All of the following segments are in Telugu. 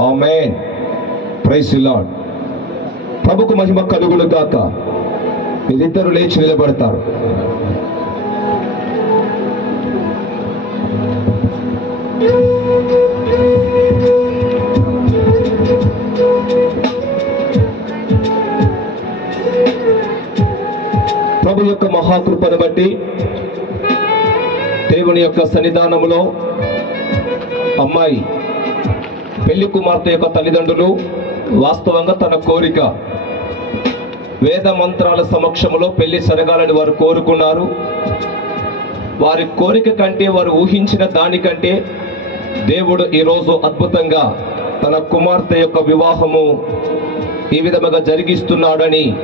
ఆమేన్. Praise the Lord. ప్రభుకు మహిమ కలుగును గాక. మీరిద్దరు లేచి నిలబడతారు. ప్రభు యొక్క మహాకృపను బట్టి దేవుని యొక్క సన్నిధానములో అమ్మాయి పెళ్లి కుమార్తె యొక్క తల్లిదండ్రులు వాస్తవంగా తన కోరిక వేద మంత్రాల సమక్షంలో పెళ్లి జరగాలని వారు కోరుకున్నారు. వారి కోరిక కంటే వారు ఊహించిన దానికంటే దేవుడు ఈరోజు అద్భుతంగా తన కుమార్తె యొక్క వివాహము ఈ విధముగా జరిగిస్తున్నాడని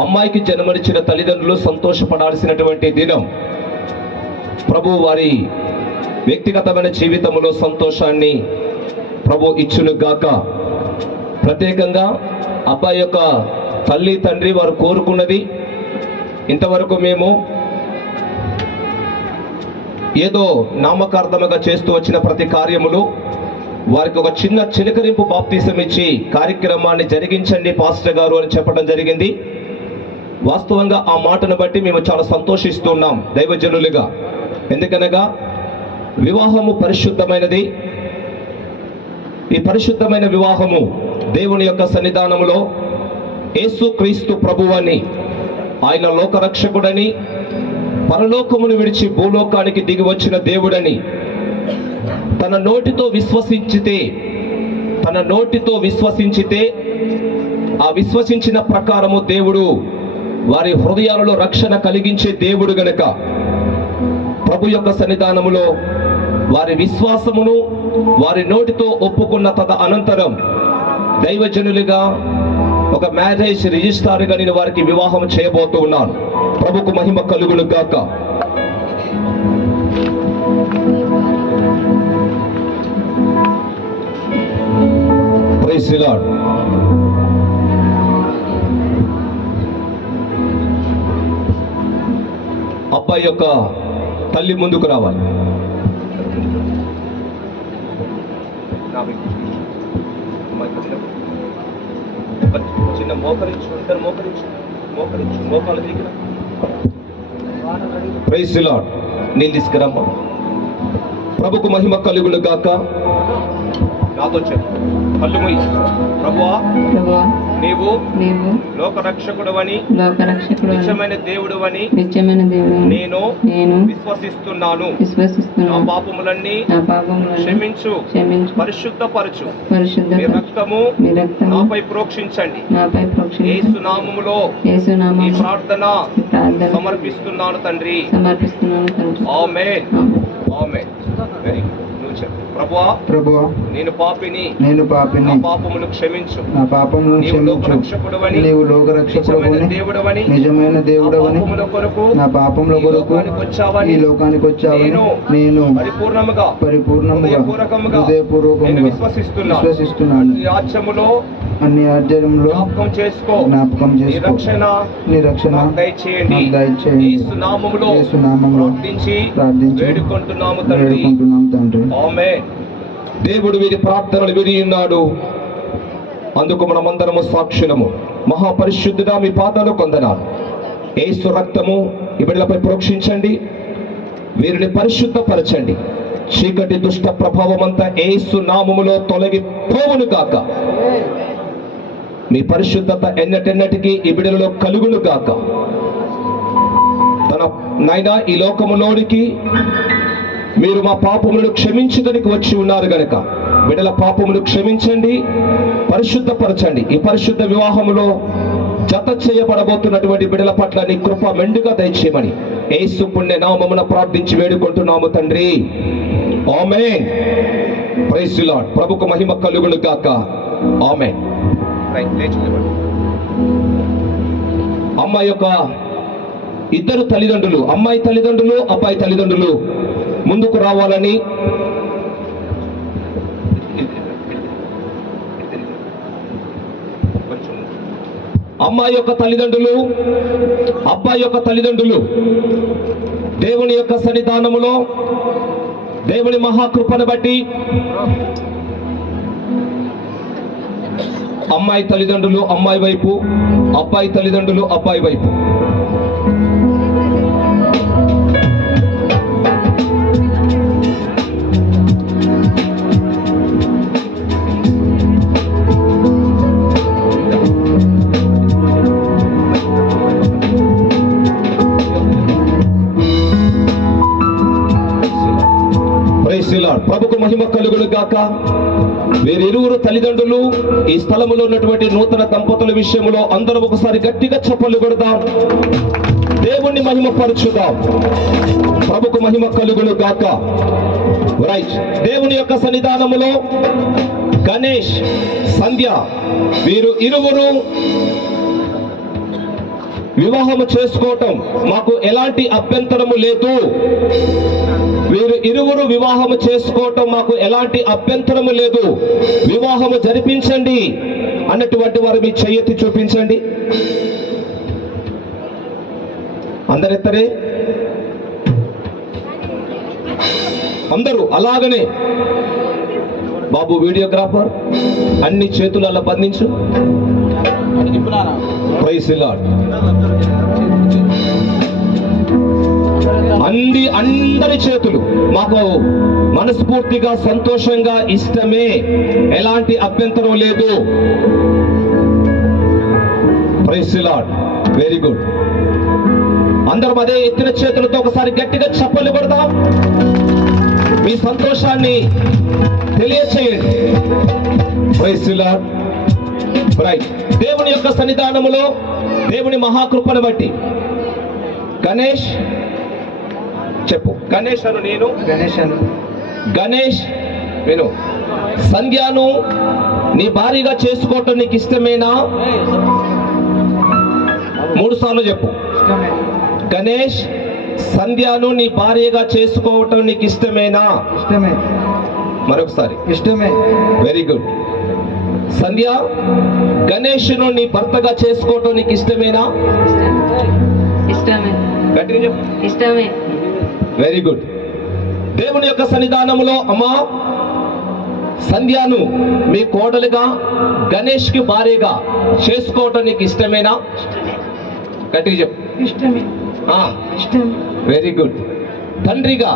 అమ్మాయికి జన్మనిచ్చిన తల్లిదండ్రులు సంతోషపడాల్సినటువంటి దినం. ప్రభు వారి వ్యక్తిగతమైన జీవితంలో సంతోషాన్ని ప్రభు ఇచ్చును గాక. ప్రత్యేకంగా అబ్బాయి యొక్క తల్లి తండ్రి వారు కోరుకున్నది ఇంతవరకు మేము ఏదో నామకార్థముగా చేస్తూ వచ్చిన ప్రతి కార్యములు వారికి ఒక చిన్న చిలకరింపు బాప్తీసం ఇచ్చి కార్యక్రమాన్ని జరిగించండి పాస్టర్ గారు అని చెప్పడం జరిగింది. వాస్తవంగా ఆ మాటను బట్టి మేము చాలా సంతోషిస్తున్నాం దైవజనులుగా. ఎందుకనగా వివాహము పరిశుద్ధమైనది. ఈ పరిశుద్ధమైన వివాహము దేవుని యొక్క సన్నిధానములో యేసు క్రీస్తు ప్రభువని, ఆయన లోకరక్షకుడని, పరలోకమును విడిచి భూలోకానికి దిగి వచ్చిన దేవుడని తన నోటితో విశ్వసించితే ఆ విశ్వసించిన ప్రకారము దేవుడు వారి హృదయాలలో రక్షణ కలిగించే దేవుడు గనుక ప్రభు యొక్క సన్నిధానములో వారి విశ్వాసమును వారి నోటితో ఒప్పుకున్న తద అనంతరం దైవజనులుగా ఒక మ్యారేజ్ రిజిస్ట్రార్గా నేను వారికి వివాహం చేయబోతూ ఉన్నాను. ప్రభుకు మహిమ కలుగును గాక. Praise the Lord. అబ్బాయి యొక్క తల్లి ముందుకు రావాలి. చిన్న మోకరించు, ఇద్దరు మోకరించు, మోకాలు దిగిన. Praise the Lord. నేను తీసుకురమ్మా. ప్రభుకు మహిమ కలుగును గాక. నాతో చెప్పు. కళ్ళు మూయి. ప్రభువా, నీవు లోకరక్షకుడవని, నిత్యమైన దేవుడవని నేను విశ్వసిస్తున్నాను. నా పాపములన్నీ క్షమించు, పరిశుద్ధపరచు. మీ రక్తము నాపై ప్రోక్షించండి. యేసు నామములో ఈ ప్రార్థన సమర్పిస్తున్నాను తండ్రి. ఆమేన్. ఆమేన్. Very good. ప్రభువా, నేను పాపిని, నా పాపములు క్షమించు. నీవు లోకరక్షకుడవని, నిజమైన దేవుడవని, నా పాపముల కొరకు ఈ లోకానికి వచ్చావని నేను పరిపూర్ణముగా హృదయపూర్వకంగా విశ్వసిస్తున్నాను. అన్ని ఆశ్చర్యంలో జ్ఞాపకం చేసుకో. నీ రక్షణ దయచేయండి. యేసు నామములో ప్రార్థించి వేడుకుంటున్నాము తండ్రి. ఆమేన్. దేవుడు వీరి ప్రార్థనలు విని ఉన్నాడు. అందుకు మనమందరము సాక్షులము. మహాపరిశుద్ధుడా, మీ పాదాలు కొందనాలు. యేసు రక్తము ఈ బిడ్డలపై ప్రోక్షించండి. వీరిని పరిశుద్ధపరచండి. చీకటి దుష్ట ప్రభావం అంతా యేసు నామములో తొలగిపోవును గాక. మీ పరిశుద్ధత ఎన్నటెన్నటికీ ఈ బిడ్డలలో కలుగును గాక. తన నాయనా, ఈ లోకములోనికి మీరు మా పాపములను క్షమించడానికి వచ్చి ఉన్నారు గనక బిడ్డల పాపములు క్షమించండి, పరిశుద్ధపరచండి. ఈ పరిశుద్ధ వివాహములో జత చేయబడబోతున్నటువంటి బిడ్డల పట్ల నీ కృప మెండుగా దయచేయమని యేసు పుణ్య నామమున ప్రార్థించి వేడుకుంటున్నాము తండ్రి. ఆమేన్. Praise the Lord. ప్రభుకు మహిమ కలుగును గాక. ఆమేన్. అమ్మాయి యొక్క ఇద్దరు తల్లిదండ్రులు, అమ్మాయి తల్లిదండ్రులు, అబ్బాయి తల్లిదండ్రులు ముందుకు రావాలని అమ్మాయి యొక్క తల్లిదండ్రులు, అబ్బాయి యొక్క తల్లిదండ్రులు దేవుని యొక్క సన్నిధానములో దేవుని మహాకృపను బట్టి అమ్మాయి తల్లిదండ్రులు అమ్మాయి వైపు, అబ్బాయి తల్లిదండ్రులు అబ్బాయి వైపు. ప్రభుకు మహిమ కలుగును గాక. వీరిరువురు తల్లిదండ్రులు ఈ స్థలములో ఉన్నటువంటి నూతన దంపతుల విషయంలో అందరూ ఒకసారి గట్టిగా చప్పట్లు కొడదాం, దేవుణ్ణి మహిమ పరచుదాం. ప్రభుకు మహిమ కలుగును గాక. రైట్, దేవుని యొక్క సన్నిధానములో గణేష్, సంధ్య వీరు ఇరువురు వివాహము చేసుకోవటం మాకు ఎలాంటి అభ్యంతరము లేదు. వీరు ఇరువురు వివాహము చేసుకోవటం మాకు ఎలాంటి అభ్యంతరము లేదు. వివాహము జరిపించండి అన్నటువంటి వారు మీ చెయ్యెత్తి చూపించండి. అందరెత్తరే, అందరూ అలాగనే. బాబు వీడియోగ్రాఫర్ అన్ని చేతులు అలా బంధించు. Praise the lord. అందరి చేతులు మాకు మనస్ఫూర్తిగా సంతోషంగా ఇష్టమే, ఎలాంటి అభ్యంతరం లేదు. Praise the Lord. Very good. అందరం అదే ఎత్తిన చేతులతో ఒకసారి గట్టిగా చప్పట్లు కొడదాం, మీ సంతోషాన్ని తెలియచేయండి. Praise the lord. రైట్, దేవుని యొక్క సన్నిధానములో దేవుని మహాకృపను బట్టి గణేష్ చెప్పు. గణేష్ అను నేను, గణేష్ నేను సంధ్యను నీ భార్యగా చేసుకోవటం నీకు ఇష్టమేనా? 3 సార్లు చెప్పు. గణేష్, సంధ్యను నీ భార్యగా చేసుకోవటం నీకు ఇష్టమేనా? ఇష్టమే. మరొకసారి. ఇష్టమే. Very good. సంధ్య, గణేష్ను నీ భర్తగా చేసుకోవటం నీకు ఇష్టమేనా? ఇష్టమే. గట్టిగా చెప్పు. ఇష్టమే. Very good. దేవుని యొక్క సన్నిధానములో అమ్మా సంధ్యను మీ కోడలుగా, గణేష్ కి భార్యగా చేసుకోవటం నీకు ఇష్టమేనా? గట్టిగా చెప్పు. ఇష్టమే. ఇష్టమే. Very good. తండ్రిగా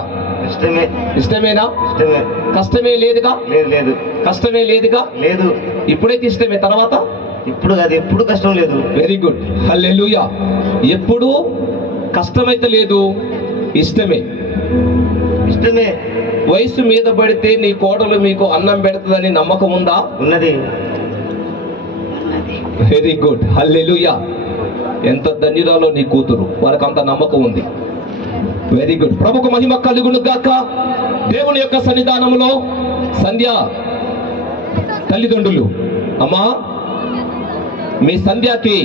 ఇష్టమే. ఇష్టమేనా? ఇష్టమే. కష్టమే లేదుగా? లేదు. కష్టమే లేదుగా? లేదు. ఇప్పుడైతే ఇష్టమే, తర్వాత ఇప్పుడు కాదు, ఎప్పుడు కష్టం లేదు. Very good. హల్లెలూయా. ఎప్పుడు కష్టమైతే లేదు, ఇష్టమే. ఇష్టమే. వయసు మీద పడితే నీ కోడలు మీకు అన్నం పెడుతుందని నమ్మకం ఉందా? ఉన్నది. Very good. హల్లెలూయా. ఎంత ధన్యురాలో నీ కూతురు, వారికి అంత నమ్మకం ఉంది. Very good. ప్రభుకు మహిమ కలుగును గాక. దేవుని యొక్క సన్నిధానంలో సంధ్య తల్లిదండ్రులు అమ్మా మీ సంధ్యకి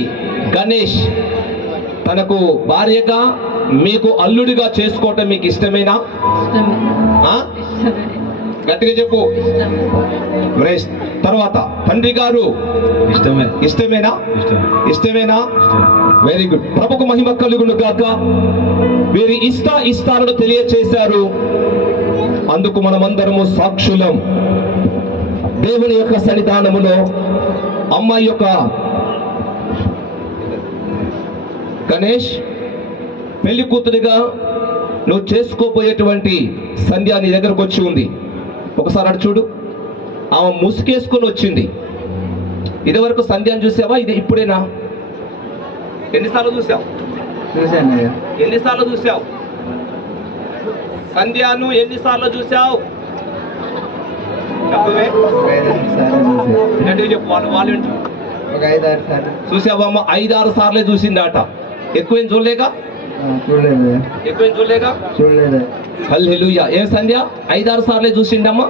గణేష్ తనకు భార్యగా, మీకు అల్లుడిగా చేసుకోవటం మీకు ఇష్టమేనా? గట్టిగా చెప్పు. తర్వాత తండ్రి గారు ఇష్టమే. ఇష్టమేనా? ఇష్టమేనా? Very good. ప్రభుకు మహిమ కలుగును గాక. వీరి ఇష్టాలను తెలియచేశారు, అందుకు మనమందరము సాక్షులం. దేవుని యొక్క సన్నిధానములో అమ్మాయి యొక్క గణేష్ పెళ్లి కూతురిగా నువ్వు చేసుకోబోయేటువంటి సంధ్య నీ దగ్గరకు వచ్చి ఉంది. ఒకసారి అటు చూడు. ఆమె ముసుకేసుకొని వచ్చింది. ఇదివరకు సంధ్యను చూసావా? ఇది ఇప్పుడేనా? ఎన్నిసార్లు చూసావు? ఎన్నిసార్లు చూసావు సంధ్యను? ఎన్నిసార్లు చూసావు? చెప్పవే. చెప్పు. వాళ్ళు చూసావమ్మ? 5-6 సార్లే చూసిందాట. ఎక్కువేం చూడలేక? ఎక్కువేం చూడలేక? హల్లెలూయా. ఏం సంధ్య 5-6 సార్లే చూసిండమ్మా?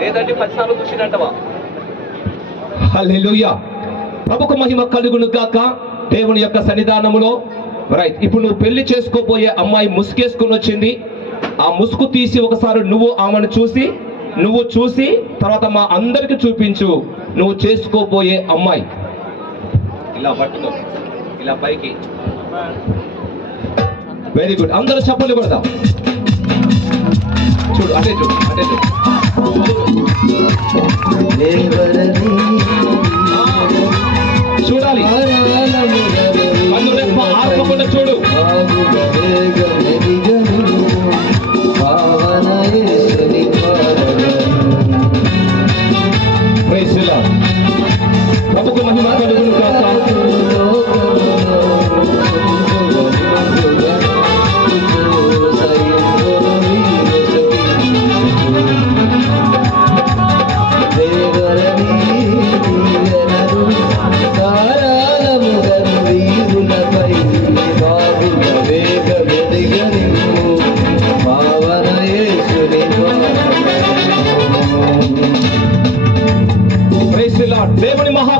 లేదంటే 10 సార్లు చూసిందంటవా? హల్లెలూయా. ప్రభుకు మహిమ కలుగును గాక. దేవుని యొక్క సన్నిధానములో రైట్. ఇప్పుడు నువ్వు పెళ్లి చేసుకోబోయే అమ్మాయి ముసుకేసుకొని వచ్చింది. ఆ ముసుగు తీసి ఒకసారి నువ్వు ఆమెను చూసి తర్వాత మా అందరికి చూపించు నువ్వు చేసుకోబోయే అమ్మాయి. ఇలా పట్టుకో, ఇలా పైకి. Very good. అందరూ చప్పట్లు కొడదాం. చూడు, అటే చూడు.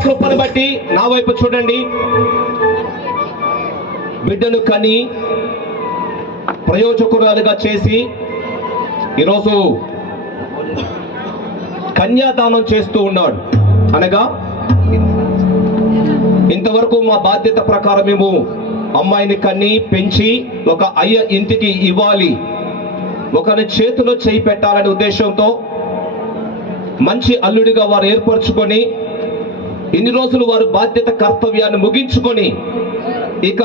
కృపను బట్టి నా వైపు చూడండి. బిడ్డను కని ప్రయోజకురాలుగా చేసి ఈరోజు కన్యాదానం చేస్తూ ఉన్నాడు. అనగా ఇంతవరకు మా బాధ్యత ప్రకారం మేము అమ్మాయిని కన్ని పెంచి ఒక అయ్య ఇంటికి ఇవ్వాలి, ఒకరి చేతిలో చేయి పెట్టాలనే ఉద్దేశంతో మంచి అల్లుడిగా వారు ఏర్పరచుకొని ఇన్ని రోజులు వారు బాధ్యత కర్తవ్యాన్ని ముగించుకొని ఇక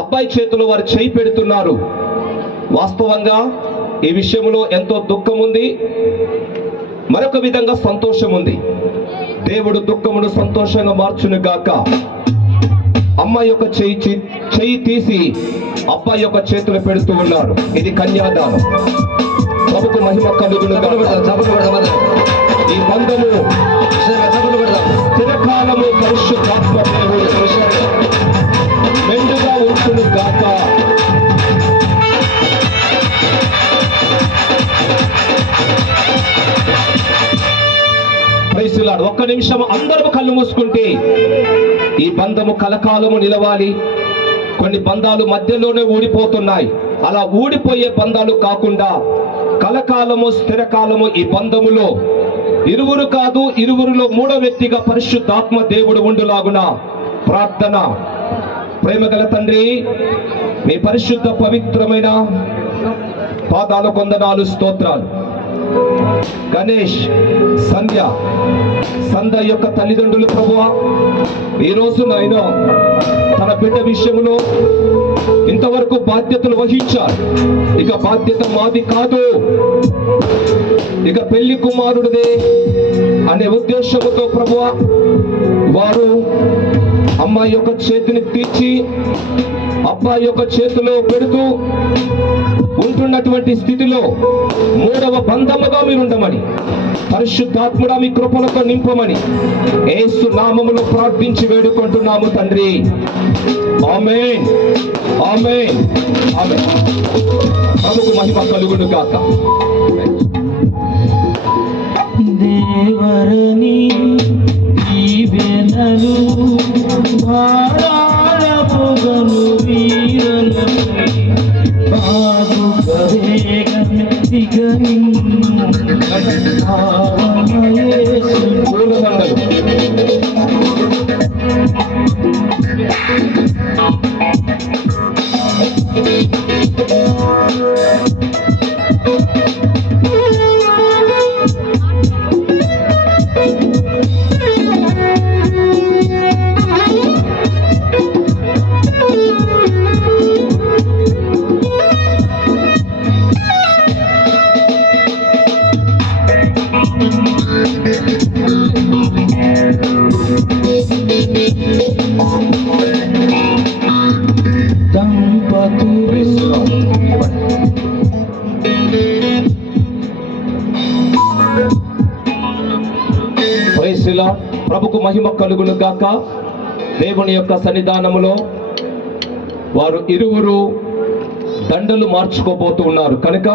అబ్బాయి చేతిలో వారు చేయి పెడుతున్నారు. వాస్తవంగా ఈ విషయంలో ఎంతో దుఃఖం ఉంది, మరొక విధంగా సంతోషం ఉంది. దేవుడు దుఃఖమును సంతోషంగా మార్చును గాక. అమ్మాయి యొక్క చెయ్యి తీసి అబ్బాయి యొక్క చేతులు పెడుతూ ఉన్నారు. ఇది కన్యాదానం. ప్రభుకు మహిమ కలుగును గాక. ఈ బంధము స్థిరకాలము పరిశుద్ధాత్మ దేవుడు మెండుగా ఉంటును గాక. ఒక్క నిమిషం అందరూ కళ్ళు మూసుకుంటే ఈ బంధము కలకాలము నిలవాలి. కొన్ని బంధాలు మధ్యలోనే ఊడిపోతున్నాయి. అలా ఊడిపోయే బంధాలు కాకుండా కలకాలము స్థిరకాలము ఈ బంధములో ఇరువురు కాదు, ఇరువురులో మూడో వ్యక్తిగా పరిశుద్ధాత్మ దేవుడు ఉండులాగున ప్రార్థన. ప్రేమగల తండ్రి, మీ పరిశుద్ధ పవిత్రమైన పాదాల కొందనాలు, స్తోత్రాలు. గణేష్, సంధ్య యొక్క తల్లిదండ్రులు ప్రభువా, ఈ రోజు నాయన తన బిడ్డ విషయంలో ఇంతవరకు బాధ్యతలు వహించారు. ఇక బాధ్యత మాది కాదు, ఇక పెళ్లి కుమారుడిదే అనే ఉద్దేశంతో ప్రభువా వారు అమ్మాయి యొక్క చేతిని తీర్చి అబ్బాయి యొక్క చేతిలో పెడుతూ ఉంటున్నటువంటి స్థితిలో మూడవ బంధముగా మీరు ఉండమని, పరిశుద్ధాత్ముడా మీ కృపలతో నింపమని యేసు నామములో ప్రార్థించి వేడుకుంటున్నాము తండ్రి. ఆమేన్, ఆమేన్, ఆమేన్. ప్రభుకు మహిమ కలుగును గాక. దేవరని దీవెనలు భారాల పొగలు వీరలపై ప్రభుకు మహిమ కలుగును గాక. దేవుని యొక్క సన్నిధానములో వారు ఇరువురు దండలు మార్చుకోబోతూ ఉన్నారు కనుక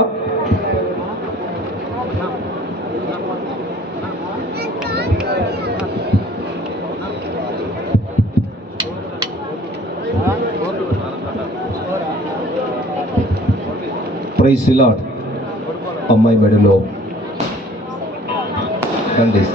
ప్రైజ్ ది లార్డ్. అమ్మాయి మెడలో కండిస్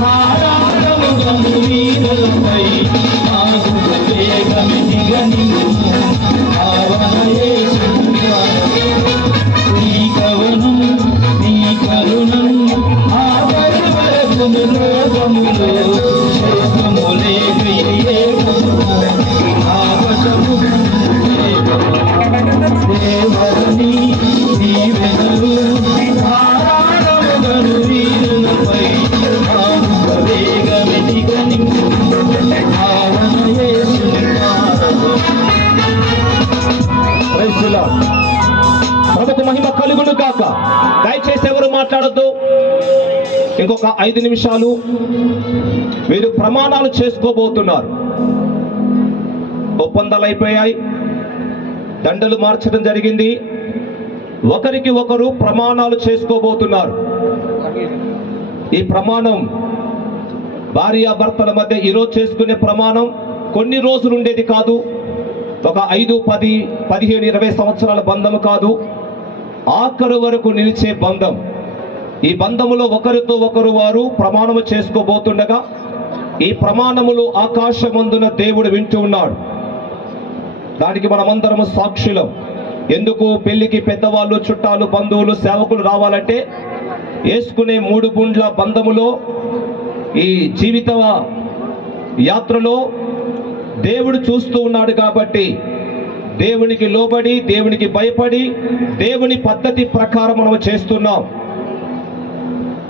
ధారాళముగా వీరులపై కాక. దయచేసి ఎవరు మాట్లాడొద్దు. ఇంకొక 5 నిమిషాలు మీరు ప్రమాణాలు చేసుకోబోతున్నారు. ఒప్పందాలు అయిపోయాయి, దండలు మార్చడం జరిగింది. ఒకరికి ఒకరు ప్రమాణాలు చేసుకోబోతున్నారు. ఈ ప్రమాణం భార్యాభర్తల మధ్య ఈరోజు చేసుకునే ప్రమాణం కొన్ని రోజులు ఉండేది కాదు. ఒక 5, 10, 15, 20 సంవత్సరాల బంధము కాదు, ఆఖరు వరకు నిలిచే బంధం. ఈ బంధములో ఒకరితో ఒకరు వారు ప్రమాణము చేసుకోబోతుండగా ఈ ప్రమాణములు ఆకాశమందున దేవుడు వింటూ ఉన్నాడు. దానికి మనమందరము సాక్షులం. ఎందుకు పెళ్లికి పెద్దవాళ్ళు, చుట్టాలు, బంధువులు, సేవకులు రావాలంటే వేసుకునే 3 గుండ్ల బంధములో ఈ జీవిత యాత్రలో దేవుడు చూస్తూ ఉన్నాడు. కాబట్టి దేవునికి లోబడి, దేవునికి భయపడి, దేవుని పద్ధతి ప్రకారం మనం చేస్తున్నాం.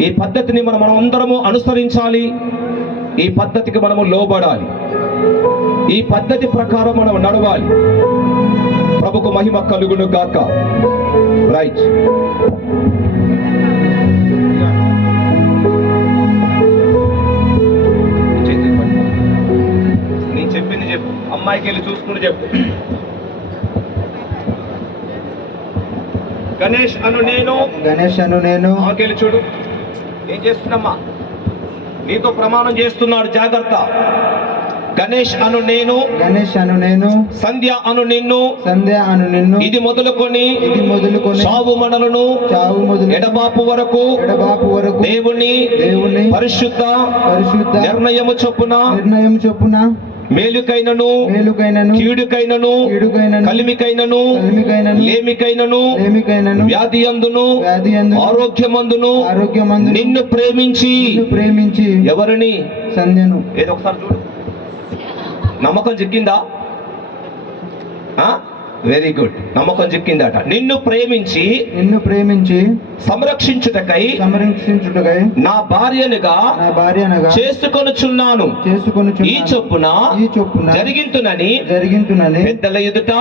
ఈ పద్ధతిని మనం అందరము అనుసరించాలి. ఈ పద్ధతికి మనము లోబడాలి. ఈ పద్ధతి ప్రకారం మనం నడవాలి. ప్రభుకు మహిమ కలుగును గాక. రైట్. నేను చెప్పింది చెప్పు, అమ్మాయికి వెళ్ళి చూసుకుని చెప్పు. గణేష్ అను నేను ఆకెళ్ళి చూడు. ఏం చేస్తున్నమ్మా? నీతో ప్రమాణం చేస్తున్నాడు, జాగ్రత్త. గణేష్ అను నేను సంధ్య అను నిన్ను ఇది మొదలుకొని చావు మనలను ఎడబాపు వరకు దేవుని పరిశుద్ధ నిర్ణయము చొప్పున మేలుకైనను కీడుకైనను కలిమికైనను లేమికైనను వ్యాధి అందును ఆరోగ్యమందును నిన్ను ప్రేమించి ఎవరిని? సంధ్యను. ఏదో ఒకసారి చూడు. నమ్మకం చిక్కిందా? Very good. నమ్మకం చిక్కిందట. నిన్ను ప్రేమించి సంరక్షించుటకై నా భార్యనుగా చేసుకొనుచున్నాను. ఈ చొప్పున జరిగింతునని పెద్దల ఎదుట,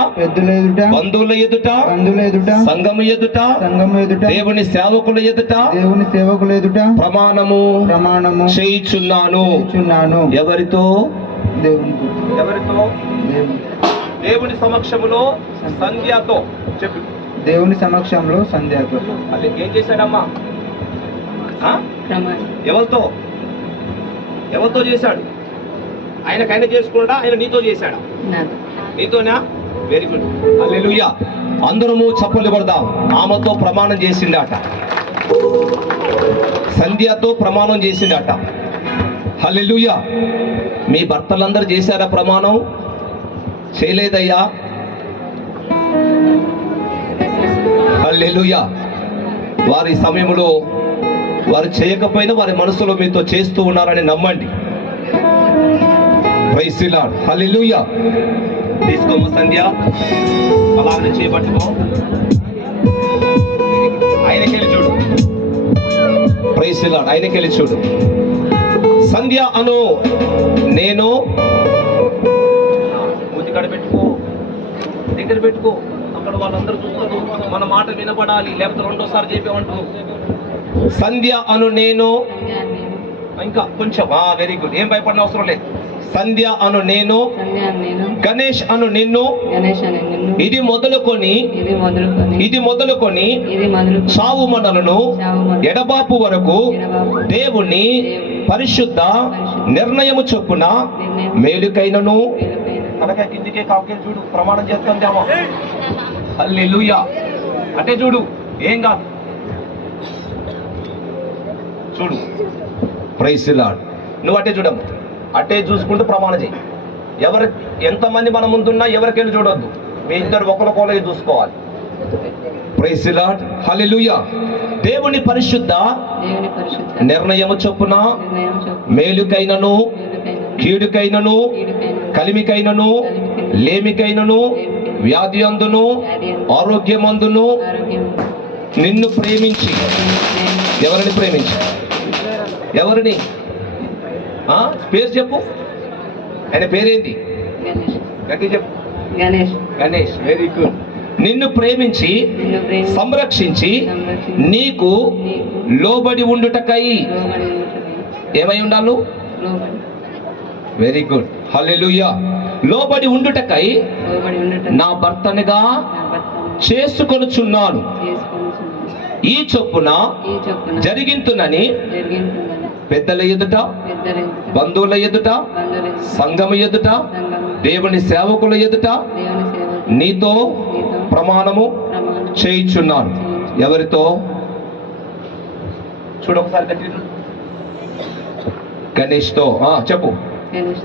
బంధువుల ఎదుట, సంఘము ఎదుట, దేవుని సేవకుల ఎదుట ప్రమాణము చేయుచున్నాను. ఎవరితో? దేవుని సమక్షంలో సంధ్యతో. చెప్పు. దేవుని సమక్షంలో సంధ్యతో. అది ఏం చేశాడమ్మా? ఎవరితో చేశాడు? ఆయనకైనా చేసుకున్నాడా? ఆయన నీతో చేశాడా? నీతోనా? Very good. హల్లెలూయా. అందరము చప్పట్లు కొడదాం. ఆమెతో ప్రమాణం చేసిండట, సంధ్యతో ప్రమాణం చేసిండట. హల్లెలూయా. మీ భర్తలందరూ చేశారా ప్రమాణం? చేయలేదయ్యా? హల్లెలూయా. వారి సమయంలో వారు చేయకపోయినా వారి మనసులో మీతో చేస్తూ ఉన్నారని నమ్మండి. Praise the Lord. హల్లెలూయా. తీసుకోమ్మ సంధ్య, అలాగే చేపట్టుకో. ఆయనకెళ్ళి చూడు. Praise the lord. ఆయనకెళ్ళి చూడు. సంధ్య అను నేను ఇక్కడ పెట్టుకో, దగ్గర పెట్టుకో. అక్కడ వాళ్ళందరూ చూస్తారు, మన మాట వినపడాలి, లేకపోతే రెండోసారి చెప్పామంటూ. సంధ్య అను నేను, ఇంకా కొంచెం. Very good. ఏం భయపడిన అవసరం లేదు. సంధ్య అను నేను, గణేష్ అను నిన్ను ఇది మొదలుకొని చావు మనలను ఎడబాపు వరకు దేవుని పరిశుద్ధ నిర్ణయము చొప్పున మేలుకైనను అలాగే కిందికే కావుకే చూడు. ప్రమాణం చేస్తాం దేవా. హల్లెలూయా. అంటే చూడు, ఏం కాదు. చూడు. Praise the Lord. నువ్వు అట్టే చూడము, అట్టే చూసుకుంటూ ప్రమాణం చేయి. ఎంతమంది మన ముందున్నా ఎవరికెళ్ళి చూడొద్దు. మీ ఇద్దరు ఒకరికొకరు చూసుకోవాలి. Praise the Lord. హల్లెలూయా. దేవుని పరిశుద్ధ నిర్ణయము చొప్పున మేలుకైనను కీడుకైనను కలిమికైనను లేమికైనను వ్యాధి అందును ఆరోగ్యమందును నిన్ను ప్రేమించి. ఎవరిని ప్రేమించి? ఎవరిని? పేరు చెప్పు. ఆయన పేరేంటి? గట్టి చెప్పు. గణేష్. Very good. నిన్ను ప్రేమించి నిన్ను ప్రేమించి సంరక్షించి సంరక్షించి నీకు నీకు లోబడి ఉండుటకై లోబడి ఉండుటకై ఏమై ఉండాలి? లోబడి వెరీ గుడ్, హల్లెలూయా. లోబడి ఉండుటకై లోబడి ఉండుటకై నా భర్తనిగా నా భర్తను చేసుకొనుచున్నాను. చేసుకొనుచున్నాను. ఈ చొప్పున ఈ చొప్పున జరిగింతునని జరిగింటుందని పెద్దల ఎదుట, పెద్దల ఎదుట, బంధువుల ఎదుట, బంధువుల ఎదుట, సంఘము ఎదుట, సంఘము, దేవుని సేవకుల ఎదుట దేవుని సేవకులు నీతో నీతో ప్రమాణము ప్రమాణం చేయించున్నాను. చేయించున్నాను. ఎవరితో? చూడు ఒకసారి గట్టిగా చూడు. గణేష్తో. చెప్పు. తెలుసు.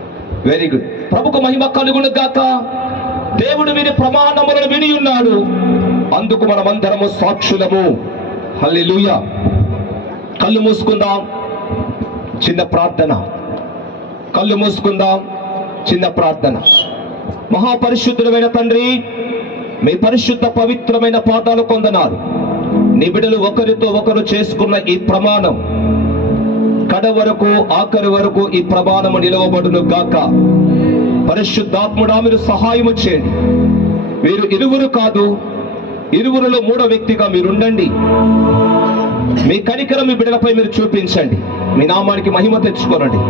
Very good. ప్రభుకు మహిమ కలుగును గాక. దేవుడు వీరి ప్రమాణములను విని ఉన్నాడు, అందుకు మనమందరము సాక్షులము. హల్లెలూయా. కళ్ళు మూసుకుందాం, చిన్న ప్రార్థన. కళ్ళు మూసుకుందాం, చిన్న ప్రార్థన. మహాపరిశుద్ధుడైన తండ్రి, మీ పరిశుద్ధ పవిత్రమైన పాదాలు కొందనారు. నీ బిడ్డలు ఒకరితో ఒకరు చేసుకున్న ఈ ప్రమాణం కడ వరకు, ఆఖరి వరకు ఈ ప్రమాణము నిలవబడును గాక. పరిశుద్ధాత్ముడా, మీరు సహాయము చేయండి. వీరు ఇరువురు కాదు, ఇరువురులో మూడో వ్యక్తిగా మీరుండండి. మీ కనికరం మీ బిడ్డలపై మీరు చూపించండి. మీ నామానికి మహిమ తెచ్చుకోనండి.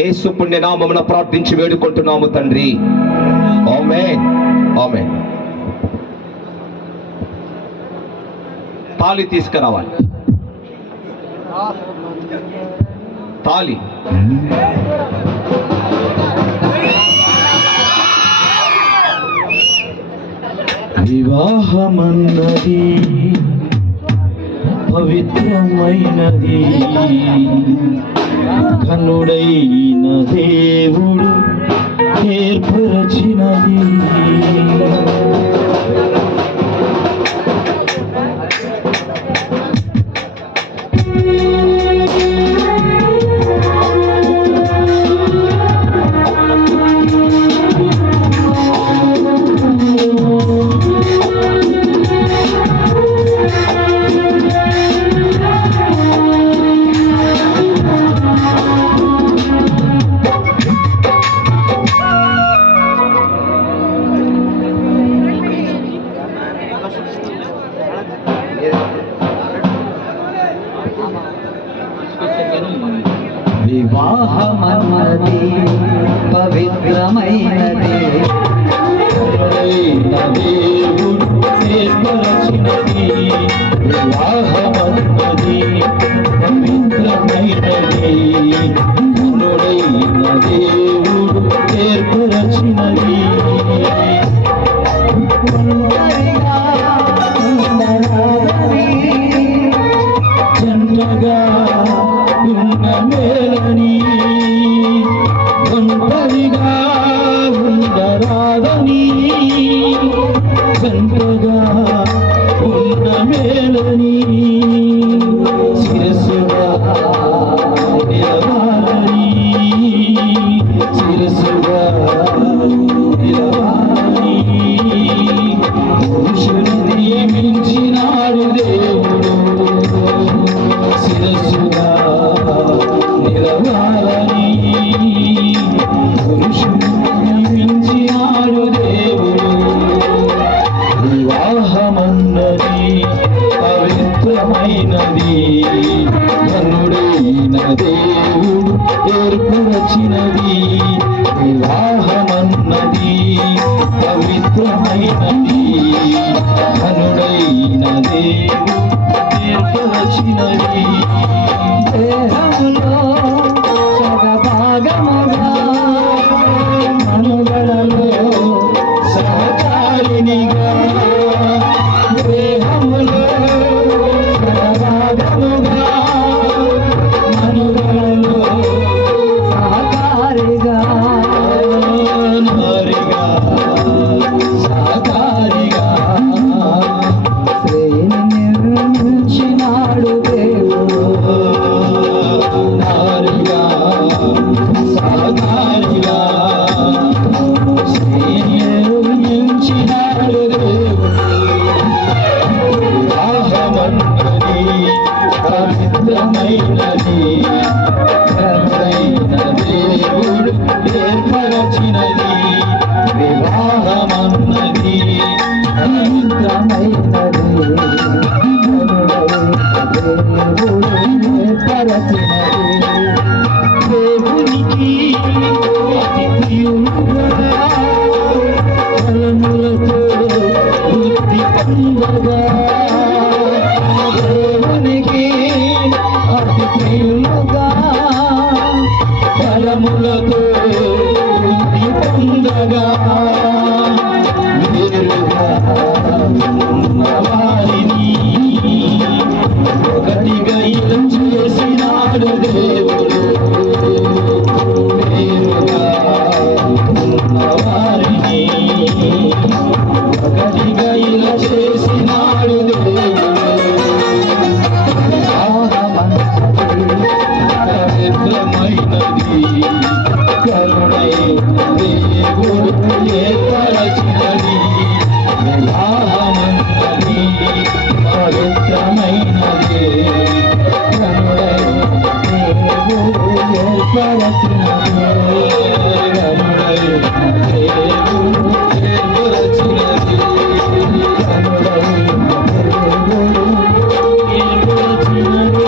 యేసు పుణ్య నామమున ప్రార్థించి వేడుకుంటున్నాము తండ్రి. ఆమేన్, ఆమేన్. తాళి తీసుకురావాలి. తాళి. వివాహమన్నది పవిత్రమైనది, కనుడైన దేవుడు ఏర్పరచినది. వివాహమన్నది పవిత్రమైనది, దేవుడు ఏర్పరచినది. వివాహమన్నది పవిత్రమైనది, కనుడైన దేవుడు ఏర్పరచినది. జంటగా ఉన్న మేలని, ఒంటరిగా ఉండరాదని. జంటగా ఉన్న మేలని, శిరస్సుగా నిలవాలని, శిరస్సుగా నిలవాలని. పురుషుని నియమించినాడు దేవుడు, శిరస్సుగా నిలవాలని. పురుషుని నియమించినాడు దేవుడు. వివాహమన్నది పవిత్రమైనది, ధనుడైన దేవుడు ఏర్పరచినది. వివాహమన్నది పవిత్రమైనది, ధనుడైన దేవుడు ఏర్పరచినది. దేహములో సగభాగముగా మనుగడలో సహకారినిగా, దేహములో సహభాగముగా, మనుగడలో సహకారిగా నారిగా, సహకారిగా. శ్రేణి నిర్మించినాడు దేవుడు, నా ఉండగా వేరుగా ఉన్న వారిని ఒకటిగా ఇలా చేసినాడు దేవుడు. వేరుగా ఉన్న వారిని ఒకటిగా ఇలా చేసినాడు దేవుడు. పవిత్రమైనది కరుణైన దేవుడు ఏర్పరచినది. వివాహమన్నది పవిత్రమైనది కరుణైన దేవుడు ఏర్పరచినది. కరుణైన దేవుడు ఏర్పరచినది. కరుణైన దేవుడు ఏర్పరచినది.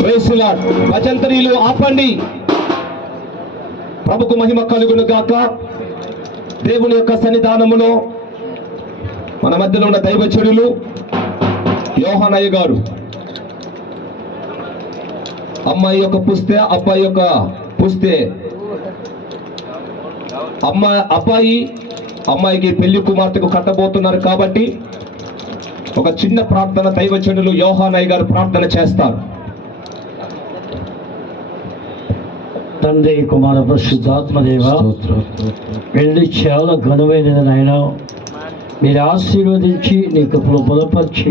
Praise the Lord. భజంత్రీలు ఆపండి. ప్రభుకు మహిమ కలుగును గాక. దేవుని యొక్క సన్నిధానములో మన మధ్యలో ఉన్న దైవచరులు యోహానయ్య గారు అమ్మాయి యొక్క పుస్తే, అబ్బాయి యొక్క పుస్తే. అమ్మాయికి పెళ్లి కుమార్తెకు కట్టబోతున్నారు కాబట్టి ఒక చిన్న ప్రార్థన దైవజనులు యోహానయ్య గారు ప్రార్థన చేస్తారు. తండ్రి కుమార పరిశుద్ధాత్మదేవ, పెళ్లి చాలా ఘనమైనది నాయన. మీరు ఆశీర్వదించి నీ కృపలో బలపరిచి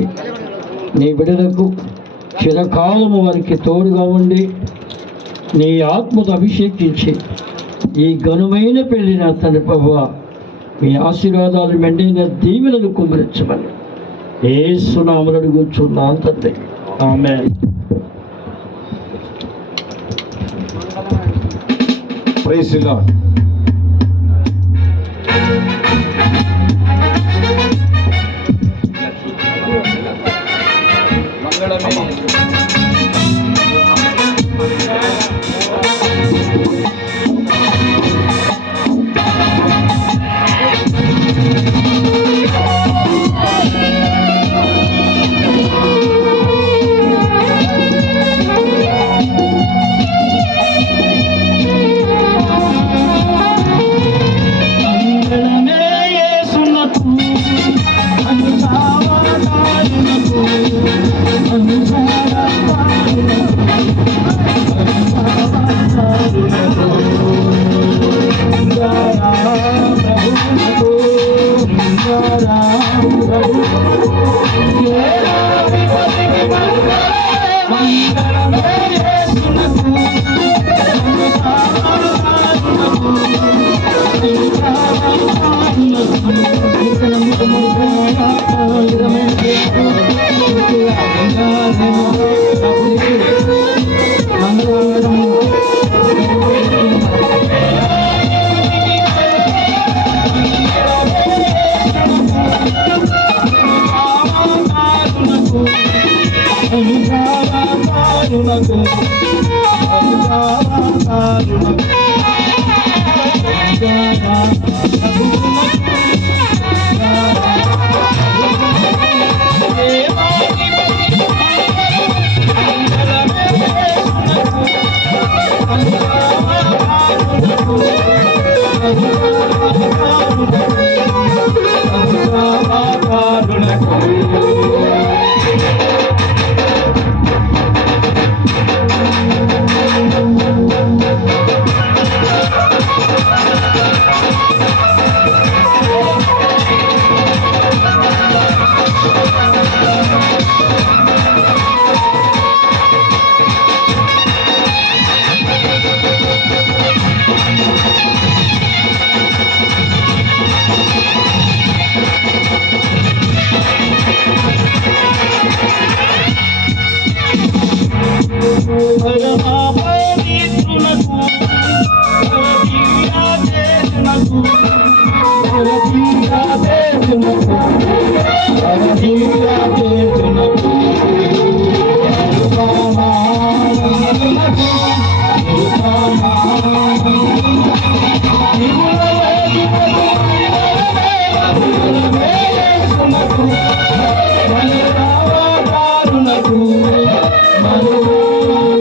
నీ బిడ్డలకు చిరకాలము వారికి తోడుగా ఉండి నీ ఆత్మతో అభిషేకించి ఈ ఘనమైన పెళ్లిన తండ్రి ప్రభువా మీ ఆశీర్వాదాలు మెండైన దీవెనలు కుమ్మరించమని యేసు నామమున అడుగుచున్నాను తండ్రి. ఆమేన్. Praise the Lord.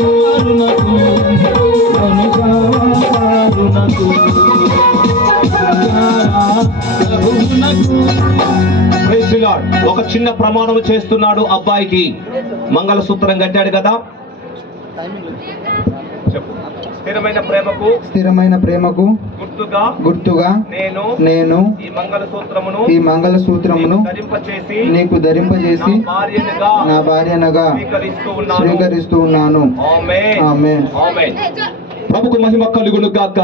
కరుణకు Praise the Lord. ఒక చిన్న ప్రమాణం చేస్తున్నాడు అబ్బాయికి. మంగళసూత్రం కట్టాడు కదా. చెప్పు. స్థిరమైన ప్రేమకు గుర్తుగా నేను ఈ మంగళసూత్రమును నీకు ధరింపజేసి నా భార్యనగా స్వీకరిస్తూ ఉన్నాను. ఆమేన్. ప్రభుకు మహిమ కలుగును గాక.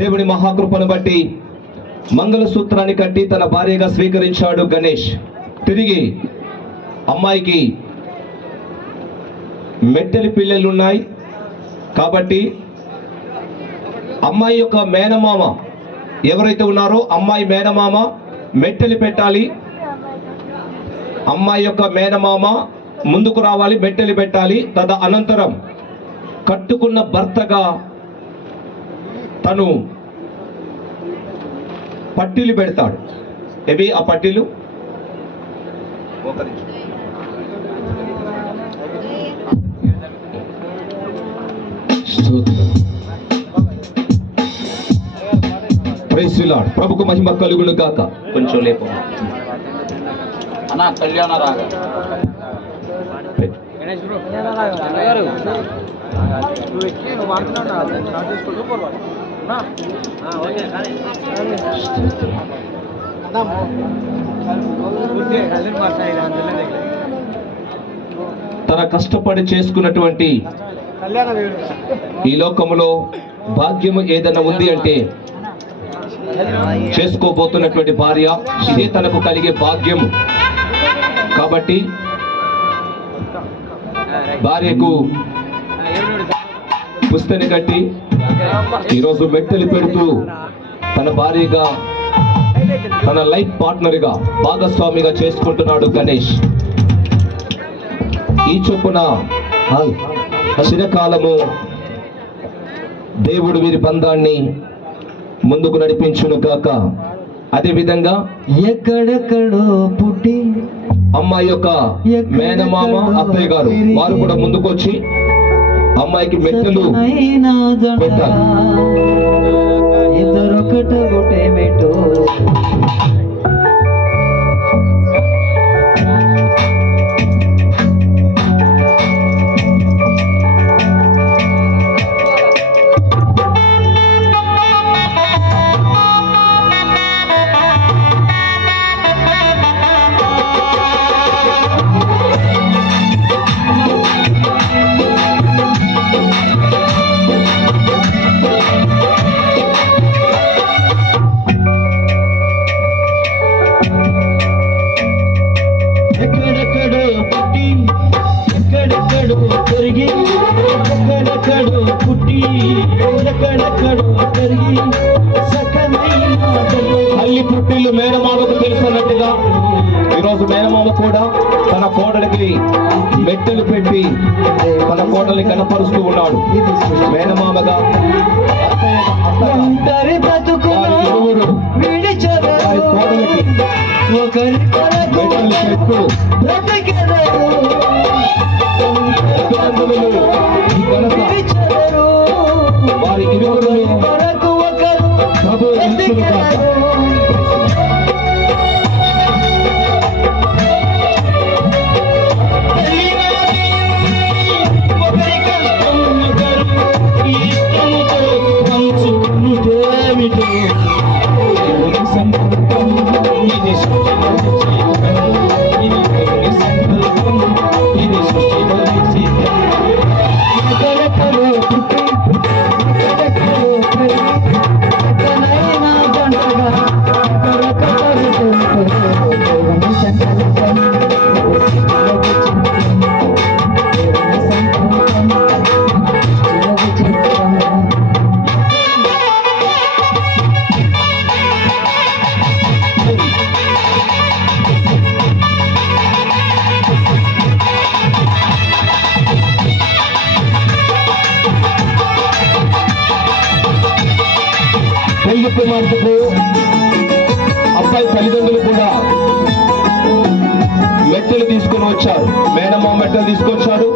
దేవుని మహాకృపను బట్టి మంగళసూత్రాన్ని కట్టి తన భార్యగా స్వీకరించాడు గణేష్. తిరిగి అమ్మాయికి మెట్టెలి పిల్లలు ఉన్నాయి కాబట్టి అమ్మాయి యొక్క మేనమామ ఎవరైతే ఉన్నారో అమ్మాయి మేనమామ మెట్టెలి పెట్టాలి. అమ్మాయి యొక్క మేనమామ ముందుకు రావాలి, మెట్టెలి పెట్టాలి. అనంతరం కట్టుకున్న భర్తగా తను పట్టీలు పెడతాడు. ఇవి ఆ పట్టీలు. Praise the Lord. ప్రభుకు మహిమ కలుగును గాక. కొంచెం లేపు కళ్యాణ రాగా తన కష్టపడి చేసుకున్నటువంటి ఈ లోకములో భాగ్యము ఏదైనా ఉంది అంటే చేసుకోబోతున్నటువంటి భార్య, ఇదే తనకు కలిగే భాగ్యము. కాబట్టి భార్యకు పుస్తని కట్టి ఈరోజు మెట్టెలు పెడుతూ తన భార్యగా, తన లైఫ్ పార్ట్నర్గా, భాగస్వామిగా చేసుకుంటున్నాడు గణేష్. ఈ చొప్పున చిరకాలము దేవుడు వీరి బంధాన్ని ముందుకు నడిపించును గాక. అదే విధంగా ఎక్కడెక్కడో పుట్టి అమ్మాయి యొక్క మేనమామ, అత్తయ్య గారు వారు కూడా ముందుకు వచ్చి అమ్మాయికి మెట్టెలు పెట్టాలి. ఇద్దరొకట ఒకటేమిటో తల్లి పుట్టిల్లు మేనమామకు తెలుసున్నట్టుగా ఈరోజు మేనమామ కూడా తన కోడలికి మెట్టెలు పెట్టి తన కోడలిని కనపరుస్తూ ఉన్నాడు. మేనమామగా ఒంటరి బతుకును విడిచెదరు, ఒకరి కొరకు మెట్టెలు పెట్టు బ్రతికెదరు. విడిచెదరు, వారి ఇరువురు కొరకు ఒకరు ప్రభు బ్రతికెదరు. ఒకరి కష్టం ఒకరు ఇష్టముతో పంచుకునుటేమిటో దేవుని సంకల్పం. ఇది సృష్టిలోని జీవితం, ఇది దేవుని సంకల్పం, ఇది సృష్టిలోని జీవితం. ఎక్కడెక్కడో పుట్టి ఎక్కడెక్కడో పెరిగి ఎక్కడైనా పండగ ఎక్కడెక్కడో దేవుని సంకల్పం. దేవుని సంకల్పం, సృష్టిలోని జీవితం. పెళ్లి కుమార్తెకు అబ్బాయి తల్లిదండ్రులు కూడా మెట్టెలు తీసుకొని వచ్చారు. మేనమామ మెట్టెలు తీసుకొచ్చాడు.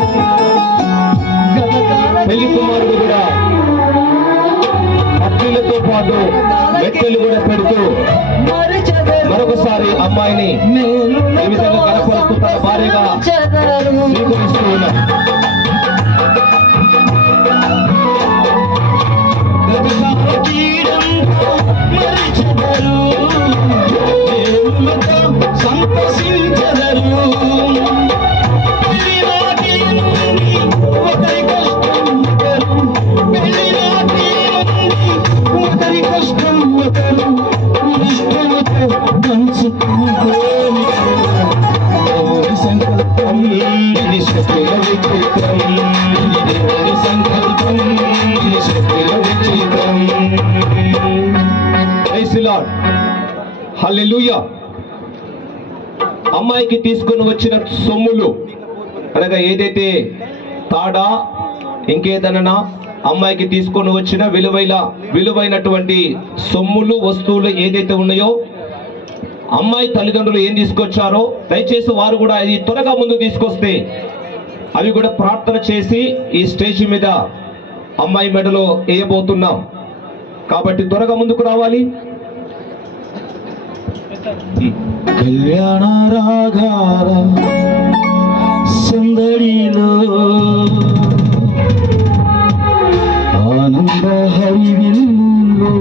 పెళ్లి కుమారుడు కూడా పట్టీలతో పాటు మెట్టెలు కూడా పెడుతూ మరిచెదరు అమ్మాయిని ఈ విధంగా కనపరుస్తూ తన భార్యగా స్వీకరిస్తూ ఉన్నారు. సంకల్పం ఇది శక్తుల విచిత్రం, ఇది దేవుని సంకల్పం, ఇది శక్తుల విచిత్రం. Praise the Lord. హల్లెలూయా. అమ్మాయికి తీసుకొని వచ్చిన సొమ్ములు అనగా ఏదైతే తాడా ఇంకేదన్నా అమ్మాయికి తీసుకొని వచ్చిన విలువైనటువంటి సొమ్ములు వస్తువులు ఏదైతే ఉన్నాయో అమ్మాయి తల్లిదండ్రులు ఏం తీసుకొచ్చారో దయచేసి వారు కూడా ఇది త్వరగా ముందు తీసుకొస్తే అవి కూడా ప్రార్థన చేసి ఈ స్టేజ్ మీద అమ్మాయి మెడలో వేయబోతున్నాం కాబట్టి త్వరగా ముందుకు రావాలి. కళ్యాణ రాగాల సందడిలో ఆనంద హరివిల్లు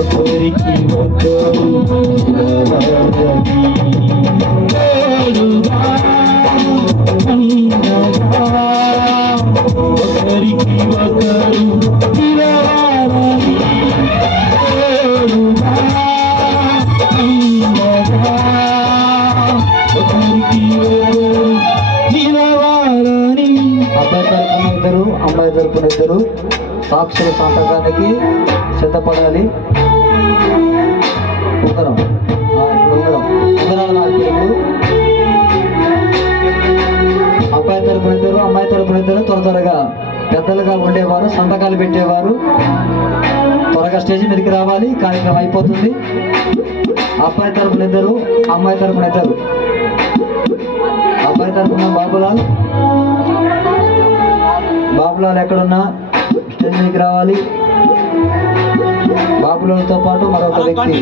ఒకరికి ఒకరు తోడుగా అండగా ఒకరికి ఒకరు నిలవాలని తోడుగా అండగా ఒకరికి ఒకరు నిలవాలని. అబ్బాయి తరపున ఇద్దరు అమ్మాయి తరపున ఇద్దరు సాక్షుల సంతకానికి సిద్ధపడాలి. ఉంగరం ఉంగరాలు నాకు ఇప్పుడు. అబ్బాయి తరపున ఇద్దరు అమ్మాయి తరపున ఇద్దరు త్వరగా పెద్దలుగా ఉండేవారు సంతకాలు పెట్టేవారు త్వరగా స్టేజ్ మీదకి రావాలి. కార్యక్రమం అయిపోతుంది. అబ్బాయి తరపున ఇద్దరు అమ్మాయి తరపున ఇద్దరు. అబ్బాయి తరపున బాబులాల్ ఎక్కడున్నా స్టేజ్ మీదకి రావాలి. బాబులతో పాటు మరొక వ్యక్తి.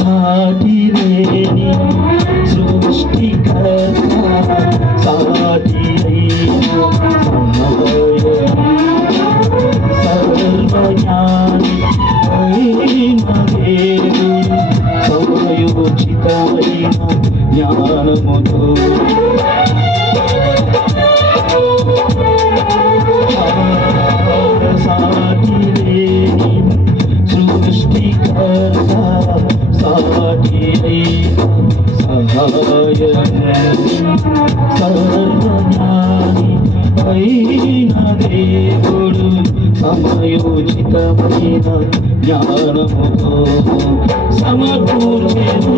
సాటి లేని సృష్టికర్త సాటి లేని సర్వజ్ఞాని అయిన దేవుడు సమయోచితమైన జ్ఞానముతో సాటి లేని సృష్టికర్త సాటి సర్వజ్ఞాని అయిన దేవుడు సమయోచితమైన జ్ఞానముతో సమకూర్చెను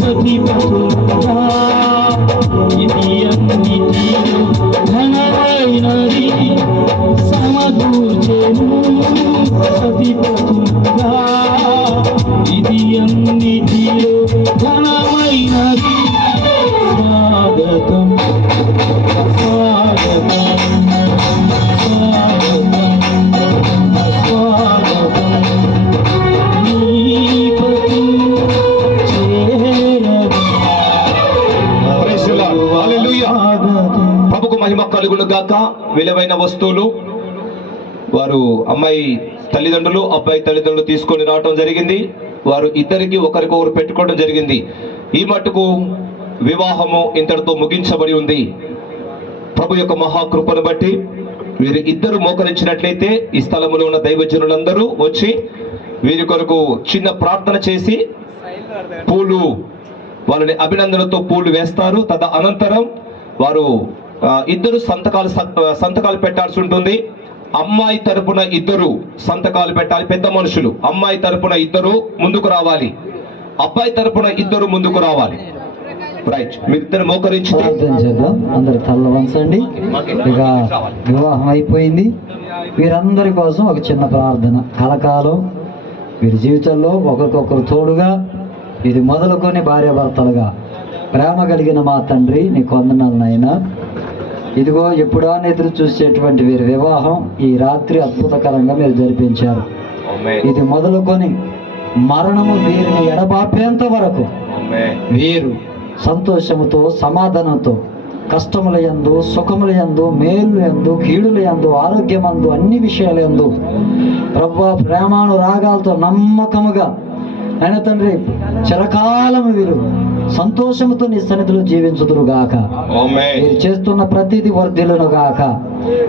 సతిపతులుగా ఇది అన్నిటిలో ఘనమైనది. సమకూర్చెను సతిపతులుగా ఇది అన్నిటిలో ఘనమైనది. స్వాగతం స్వాగతం స్వాగతం నీపతి Praise the Lord. Hallelujah. ప్రభుకు మహిమ కలుగును గాక. విలువైన వస్తువులు వారు అమ్మాయి తల్లిదండ్రులు అబ్బాయి తల్లిదండ్రులు తీసుకొని రావటం జరిగింది. వారు ఇద్దరికి ఒకరికొకరు పెట్టుకోవడం జరిగింది. ఈ మట్టుకు వివాహము ఇంతటితో ముగించబడి ఉంది. ప్రభు యొక్క మహాకృపను బట్టి వీరు ఇద్దరు మోకరించినట్లయితే ఈ స్థలములో ఉన్న దైవజనులందరూ వచ్చి వీరి కొరకు చిన్న ప్రార్థన చేసి పూలు వాళ్ళని అభినందనతో పూలు వేస్తారు. తద అనంతరం వారు ఇద్దరు సంతకాలు పెట్టాల్సి ఉంటుంది. అమ్మాయి తరపున ఇద్దరు సంతకాలు పెట్టాలి. పెద్ద మనుషులు అమ్మాయి తరపున ఇద్దరు ముందుకు రావాలి, అబ్బాయి తరపున ఇద్దరు ముందుకు రావాలి. రైట్, మీరిద్దరు మోకరించి ప్రార్థన చేద్దాం. అందరు తల్ల వంచండి. ఇక వివాహం అయిపోయింది. వీరందరి కోసం ఒక చిన్న ప్రార్థన. కలకాలం వీరి జీవితంలో ఒకరికొకరు తోడుగా ఇది మొదలుకొని భార్యాభర్తలుగా ప్రేమ కలిగిన మా తండ్రి నీకు వందనాలు నాయనా. ఇదిగో ఎప్పుడో ఎదురు చూసేటువంటి వీరి వివాహం ఈ రాత్రి అద్భుతకరంగా మీరు జరిపించారు. ఇది మొదలుకొని మరణము వీరిని ఎడబాపేంత వరకు వీరు సంతోషముతో సమాధానంతో కష్టముల యందు సుఖముల యందు మేలు యందు కీడుల యందు ఆరోగ్యమందు అన్ని విషయాల యందు ప్రభువా ప్రేమానురాగాలతో నమ్మకముగా ఆయన తండ్రి చిరకాలము వీరు సంతోషముతో నీ సన్నిధిలో జీవించుదురుగాక. వీరు చేస్తున్న ప్రతిదీ వర్ధిల్లును గాక.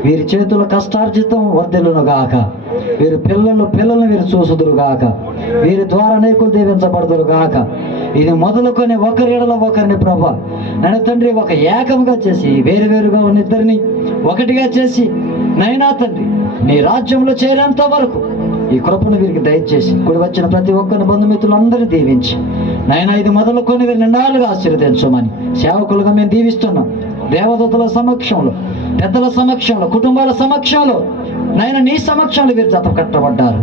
వీరి చేతుల కష్టార్జితం వర్ధిల్లును గాక. వీరి పిల్లలను వీరు చూసుదురుగాక. వీరి ద్వారా అనేకులు దీవించబడుదురుగాక. ఇది మొదలుకొని ఒకరి ఎడల ఒకరిని ప్రభా నైనా తండ్రి ఒక ఏకముగా చేసి వేరువేరుగా ఉన్న ఇద్దరిని ఒకటిగా చేసి నైనా తండ్రి నీ రాజ్యంలో చేరేంత వరకు ఈ కృపను వీరికి దయచేసి కూడి వచ్చిన ప్రతి ఒక్కరిని బంధుమిత్రులందరినీ దీవించి నైనా ఇది మొదలుకొని వీరు నిండాలుగా ఆశీర్వదించమని సేవకులుగా మేము దీవిస్తున్నాం. దేవదూతల సమక్షంలో, పెద్దల సమక్షంలో, కుటుంబాల సమక్షంలో నాయన నీ సమక్షంలో వీరు జత కట్టబడ్డారు.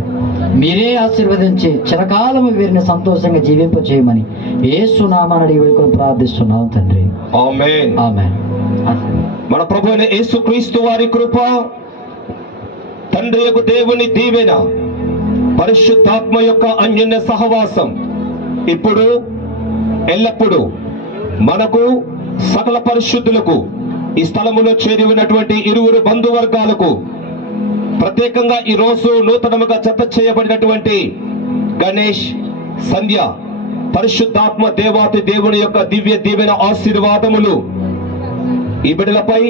మీరే ఆశీర్వదించి చిరకాలము వీరిని సంతోషంగా జీవింప చేయమని యేసు నామమున వేడుకొని ప్రార్థిస్తున్నాం తండ్రి. ఆమేన్. ఆమేన్. మన ప్రభు అయిన యేసుక్రీస్తు వారి కృప, తండ్రి యొక్క దేవుని దీవెన, పరిశుద్ధాత్మ యొక్క అన్యోన్య సహవాసం ఇప్పుడు ఎల్లప్పుడూ మనకు సకల పరిశుద్ధులకు, ఈ స్థలములో చేరి ఉన్నటువంటి ఇరువురు బంధువర్గాలకు, ప్రత్యేకంగా ఈ రోజు నూతనముగా జత చేయబడినటువంటి గణేష్, సంధ్య, పరిశుద్ధాత్మ దేవాతి దేవుని యొక్క దివ్య దీవెన ఆశీర్వాదములు ఈ బిడ్డలపై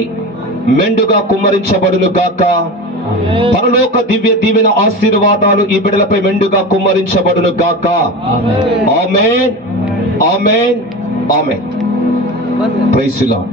మెండుగా కుమ్మరించబడును గాక. పరలోక దివ్య దీవెన ఆశీర్వాదాలు ఈ బిడ్డలపై మెండుగా కుమ్మరించబడును గాక. ఆమేన్, ఆమేన్, ఆమేన్. Praise the lord.